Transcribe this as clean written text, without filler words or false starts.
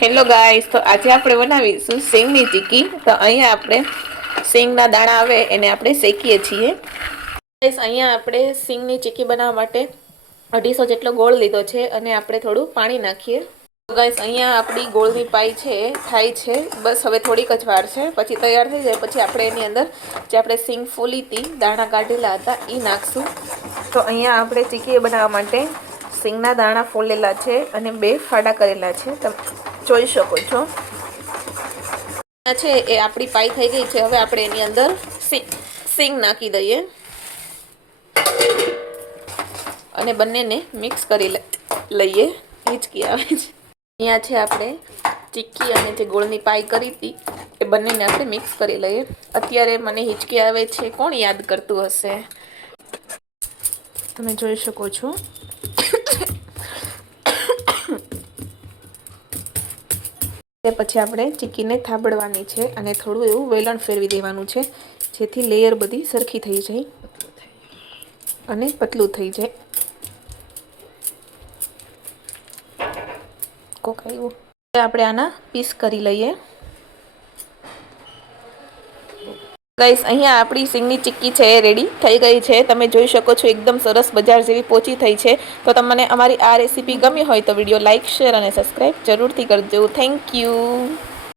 Hello guys, તો આજે આપણે બનાવીશું સિંગની ચીક્કી। તો અહીંયા આપણે સિંગના દાણા આવે એને આપણે શેકીએ છીએ। ગાઈસ, અહીંયા આપણે સિંગની ચીક્કી બનાવવા માટે 250 જેટલો ગોળ લીધો છે અને આપણે થોડું પાણી નાખીએ। તો ગાઈસ, અહીંયા આપણી ગોળની પાઈ છે થાય છે, બસ હવે થોડીક જ વાર છે, પછી તૈયાર થઈ જાય પછી આપણે એની અંદર જે આપણે સિંગ ફૂલી હતી, દાણા કાઢેલા હતા એ નાખશું। તો અહીંયા આપણે ચીક્કી બનાવવા માટે સિંગના દાણા ફોલેલા છે અને 2 ફાડા કરેલા છે, તમે જોઈ શકો છો। છે એ આપણી પાઈ થઈ ગઈ છે। હવે આપણે એની અંદર સિંગ નાખી દઈએ અને બંનેને મિક્સ કરી લઈએ। હિચકી આવે છે। અહીંયા છે આપણે ચીક્કી અને જે ગોળની પાઈ કરી હતી એ બંનેને આપણે મિક્સ કરી લઈએ। અત્યારે મને હિચકી આવે છે, કોણ યાદ કરતું હશે? તમે જોઈ શકો છો। તે પછી આપણે ચીક્કીને થાબડવાની છે અને થોડું એવું વેલણ ફેરવી દેવાનું છે, જેથી લેયર બધી સરખી થઈ જાય અને પતલું થઈ જાય। કોક આવ્યું, આપણે આના પીસ કરી લઈએ। ગાઈસ, અહીંયા આપણી સિંગની ચીક્કી છે એ રેડી થઈ ગઈ છે, તમે જોઈ શકો છો। એકદમ સરસ બજાર જેવી પોચી થઈ છે। તો તમને અમારી આ રેસીપી ગમી હોય તો વિડીયો લાઇક, શેર અને સબસ્ક્રાઈબ જરૂરથી કરજો। Thank you.